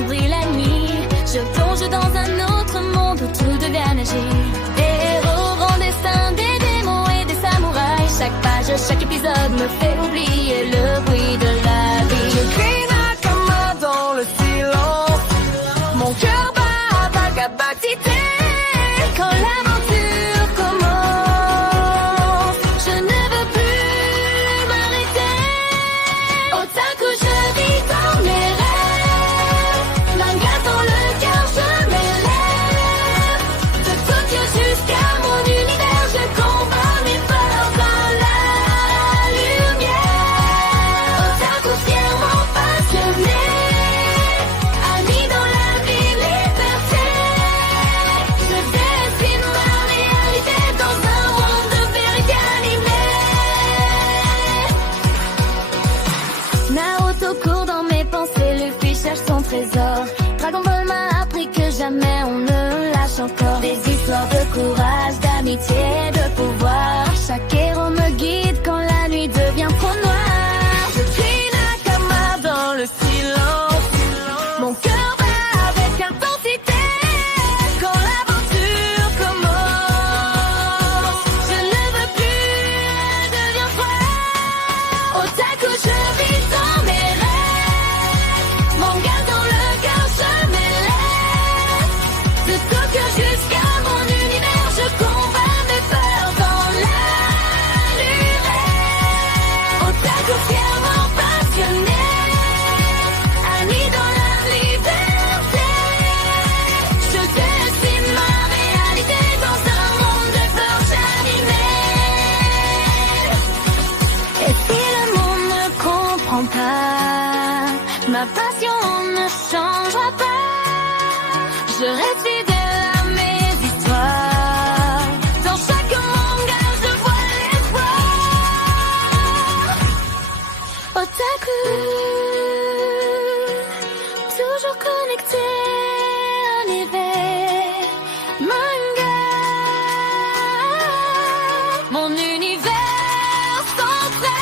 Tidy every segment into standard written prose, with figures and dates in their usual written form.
qui brille la nuit. Je plonge dans un autre monde où tout devient magie. Des héros, grands destins, des démons et des samouraïs. Chaque page, chaque épisode me fait oublier le bruit de la vie. Je crie Nakama dans le silence. Mon cœur bat à capacité. Quand l'aventure commence, je ne veux plus m'arrêter. Otaku, je vis dans mes rêves. Manga dans le cœur, je m'élève. De Tokyo jusqu'à mon univers, je combats mes peurs dans la lumière. Otaku, fièrement passionné. Ami dans la vie, liberté. Je dessine ma réalité dans un monde de vérité animée. Naruto court dans mes pensées, Luffy cherche son trésor. Dragon Ball m'a appris que jamais on ne lâche encore. Des histoires de courage, d'amitié, de pouvoir. Chaque héros me guide quand la nuit devient trop noire. Je crie Nakama dans le silence. Mon cœur bat avec intensité. Quand l'aventure commence, Je ne veux plus, deviens froid. Otaku, je vis dans mes rêves. Manga dans le cœur, je m'élève. De Tokyo jusqu'à mon univers, je combats mes peurs dans la lumière. Otaku, fièrement passionné. Ami dans la liberté. Je dessine ma réalité dans un monde de planches animées. Et si le monde ne comprend pas, ma passion ne changera pas. Je reste fidèle à mes histoires. Dans chaque manga, je vois l'espoir. Otaku, toujours connecté à l'univers. Manga, mon univers centré.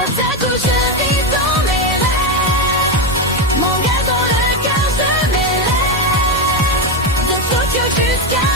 Otaku, je vis dans mes rêves. Manga dans le cœur, je m'élève. De Tokyo jusqu'à